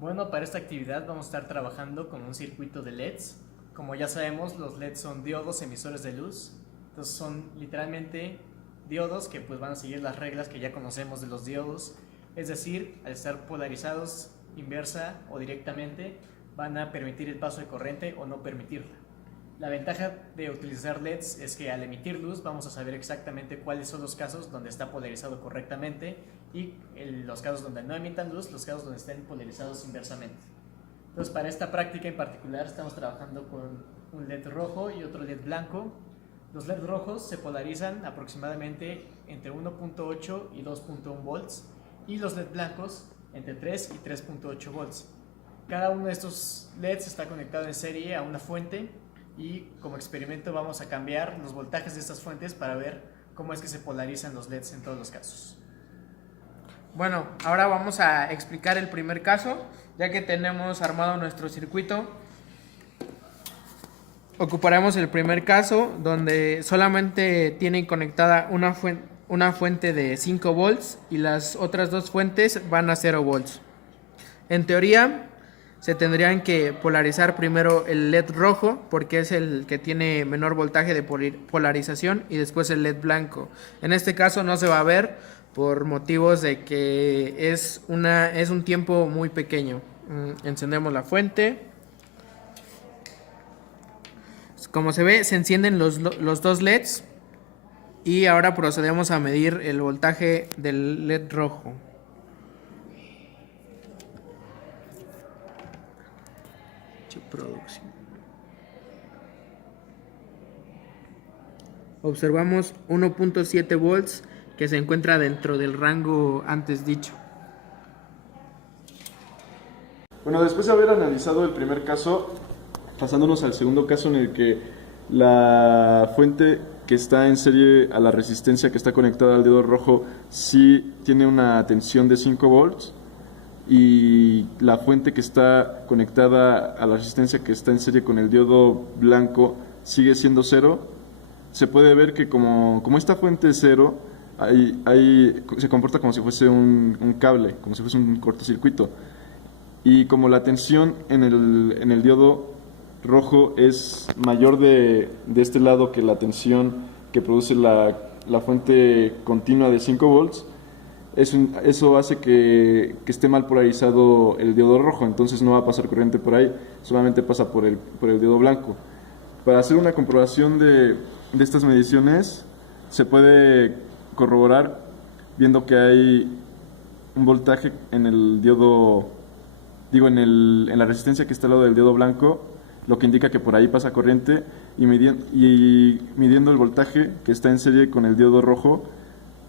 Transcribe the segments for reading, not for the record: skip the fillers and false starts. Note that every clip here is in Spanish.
Bueno, para esta actividad vamos a estar trabajando con un circuito de LEDs. Como ya sabemos, los LEDs son diodos emisores de luz. Entonces son literalmente diodos que pues van a seguir las reglas que ya conocemos de los diodos. Es decir, al estar polarizados inversa o directamente, van a permitir el paso de corriente o no permitirla. La ventaja de utilizar LEDs es que al emitir luz vamos a saber exactamente cuáles son los casos donde está polarizado correctamente y los casos donde no emitan luz, los casos donde estén polarizados inversamente. Entonces, para esta práctica en particular estamos trabajando con un LED rojo y otro LED blanco. Los LED rojos se polarizan aproximadamente entre 1.8 y 2.1 volts y los LED blancos entre 3 y 3.8 volts. Cada uno de estos LEDs está conectado en serie a una fuente y como experimento vamos a cambiar los voltajes de estas fuentes para ver cómo es que se polarizan los LEDs en todos los casos. Bueno, ahora vamos a explicar el primer caso, ya que tenemos armado nuestro circuito. Ocuparemos el primer caso donde solamente tienen conectada una fuente de 5 volts y las otras dos fuentes van a 0 volts. En teoría, se tendrían que polarizar primero el LED rojo porque es el que tiene menor voltaje de polarización y después el LED blanco. En este caso no se va a ver por motivos de que es un tiempo muy pequeño. Encendemos la fuente. Como se ve, se encienden los dos LEDs y ahora procedemos a medir el voltaje del LED rojo. Producción. Observamos 1.7 volts que se encuentra dentro del rango antes dicho. Bueno, después de haber analizado el primer caso, pasándonos al segundo caso en el que la fuente que está en serie a la resistencia que está conectada al dedo rojo sí tiene una tensión de 5 volts y la fuente que está conectada a la resistencia que está en serie con el diodo blanco sigue siendo 0, se puede ver que como esta fuente es 0, se comporta como si fuese un cable, como si fuese un cortocircuito. Y como la tensión en el diodo rojo es mayor de este lado que la tensión que produce la fuente continua de 5 volts, eso hace que esté mal polarizado el diodo rojo, entonces no va a pasar corriente por ahí, solamente pasa por el diodo blanco. Para hacer una comprobación de estas mediciones se puede corroborar viendo que hay un voltaje en el diodo, en la resistencia que está al lado del diodo blanco, lo que indica que por ahí pasa corriente, y midiendo el voltaje que está en serie con el diodo rojo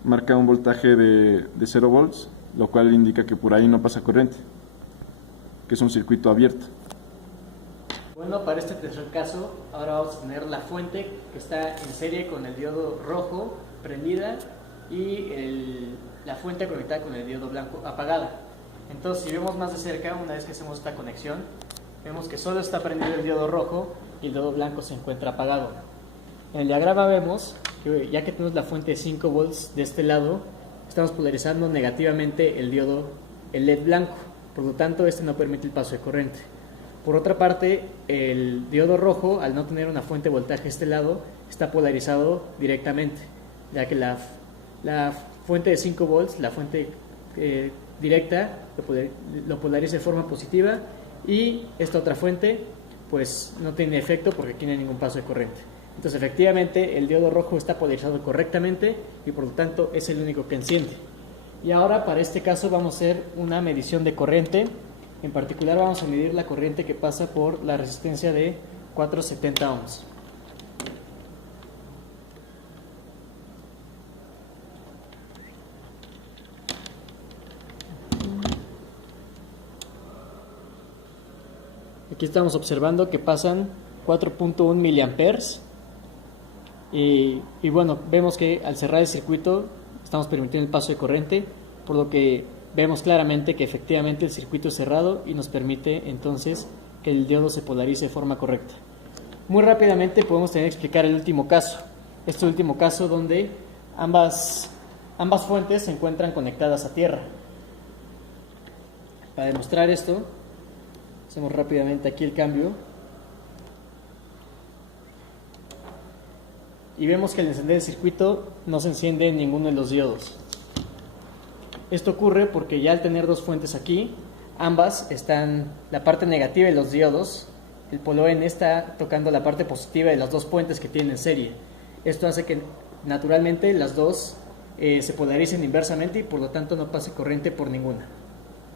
marca un voltaje de 0 volts, lo cual indica que por ahí no pasa corriente, que es un circuito abierto. Bueno, para este tercer caso, ahora vamos a tener la fuente que está en serie con el diodo rojo prendida y la fuente conectada con el diodo blanco apagada. Entonces, si vemos más de cerca, una vez que hacemos esta conexión, vemos que solo está prendido el diodo rojo y el diodo blanco se encuentra apagado. En el diagrama vemos que ya que tenemos la fuente de 5 volts de este lado, estamos polarizando negativamente el LED blanco, por lo tanto este no permite el paso de corriente. Por otra parte, el diodo rojo, al no tener una fuente de voltaje de este lado, está polarizado directamente, ya que la fuente de 5 volts, la fuente directa, lo polariza de forma positiva y esta otra fuente pues no tiene efecto porque aquí no hay ningún paso de corriente. Entonces efectivamente el diodo rojo está polarizado correctamente y por lo tanto es el único que enciende. Y ahora para este caso vamos a hacer una medición de corriente. En particular vamos a medir la corriente que pasa por la resistencia de 470 ohms. Aquí estamos observando que pasan 4.1 miliamperes y bueno, vemos que al cerrar el circuito estamos permitiendo el paso de corriente, por lo que vemos claramente que efectivamente el circuito es cerrado y nos permite entonces que el diodo se polarice de forma correcta. Muy rápidamente podemos tener que explicar el último caso. Este último caso donde ambas fuentes se encuentran conectadas a tierra. Para demostrar esto, Hacemos rápidamente aquí el cambio. Y vemos que al encender el circuito no se enciende ninguno de los diodos. Esto ocurre porque ya al tener dos fuentes aquí, ambas están, la parte negativa de los diodos, el polo N está tocando la parte positiva de las dos fuentes que tienen en serie. Esto hace que naturalmente las dos se polaricen inversamente y por lo tanto no pase corriente por ninguna.